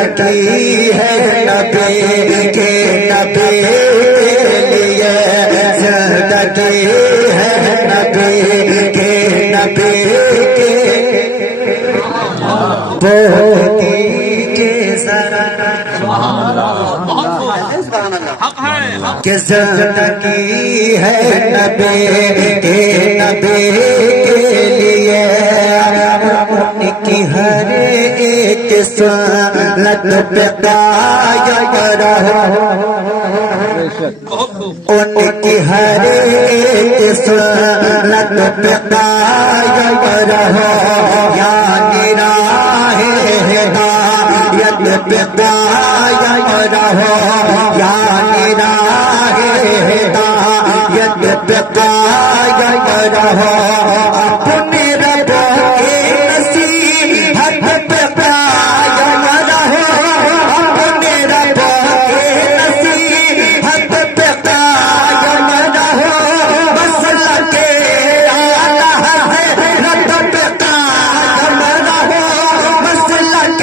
زندگی ہے نبی کے نبی کے لیے زندگی ہے نبی کے نبی کے بوتی کے ذرا کہ زندگی ہے نبی کے نبی کے لیے ان کی ہر ایک سنت پہ قائم رہو ان کی ہر ایک سنت پہ قائم رہو یعنی راہ ہدایت پہ قائم رہو یعنی راہ ہدایت پہ قائم رہو اپنے رب کے نصیحت پہ قائم رہو اپنے رب کے نصیحت پہ قائم رہو مسلک اعلیٰ حضرت پہ قائم رہو مسلک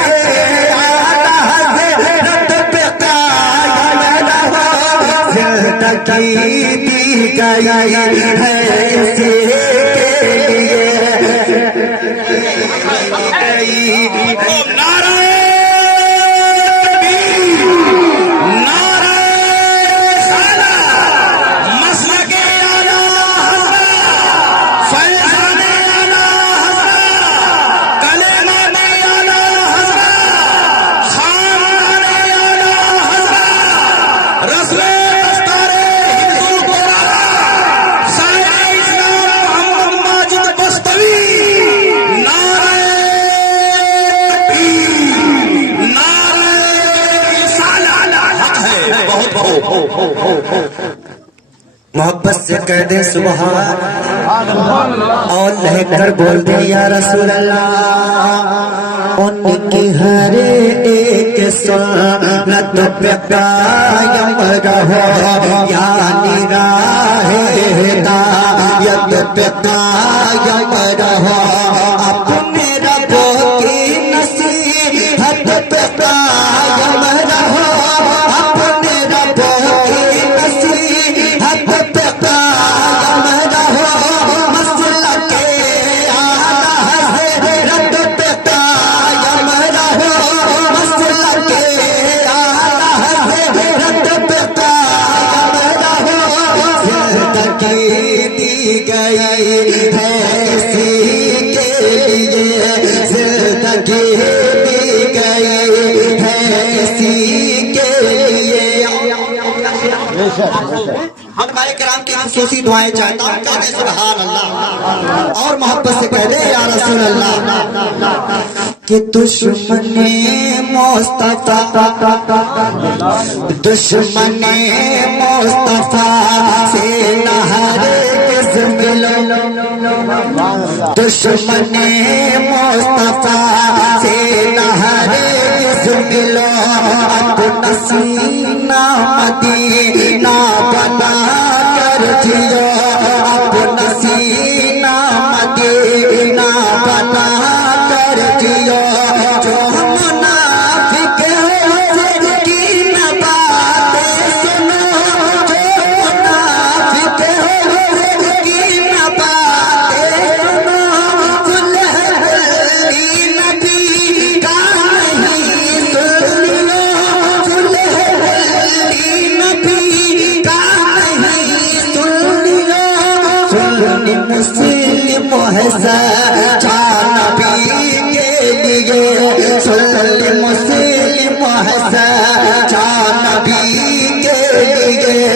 اعلیٰ حضرت پہ قائم رہو زندگی دی گئی ہے اسی کے لیے نعرہ محبت سے کہہ دیں سبحان اور لہ کر بول دیں یا رسول اللہ ان کی ہر ایک سنت پہ قائم رہو یعنی راہ ہدایت پہ قائم رہو اپنے رب کی نصیحت پہ قائم رہو اپنے رب کی نصیحت پہ قائم رہو مسلک اعلیٰ حضرت پہ قائم رہو مسلک اعلیٰ حضرت پہ قائم رہو زندگی دی گئی ہے اسی کے لیے زندگی دی گئی ہے اسی کے لیے ہمارے کرام کی خصوصی دعائیں چاہتا ہوں کہتے سبحان اللہ اور محبت سے کہہ دے یا رسول اللہ کہ دشمن مصطفیٰ دشمن مصطفیٰ سے نہ ہرگز ملو دشمن مصطفیٰ سے نہ ہرگز ملو اپنا سینہ مدینہ بنا کر جیو اپنا سینہ مدینہ بنا کر جیو جو منافق حسد کی نہ باتیں سنو جو منافق حسد کی نہ باتیں سنو سلح نبی کا نہیں سن لو سلح نبی کا نہیں سن لو سن مسلم ہے سچا نبی کے لیے سن مسلم ہے سچا نبی کے لیے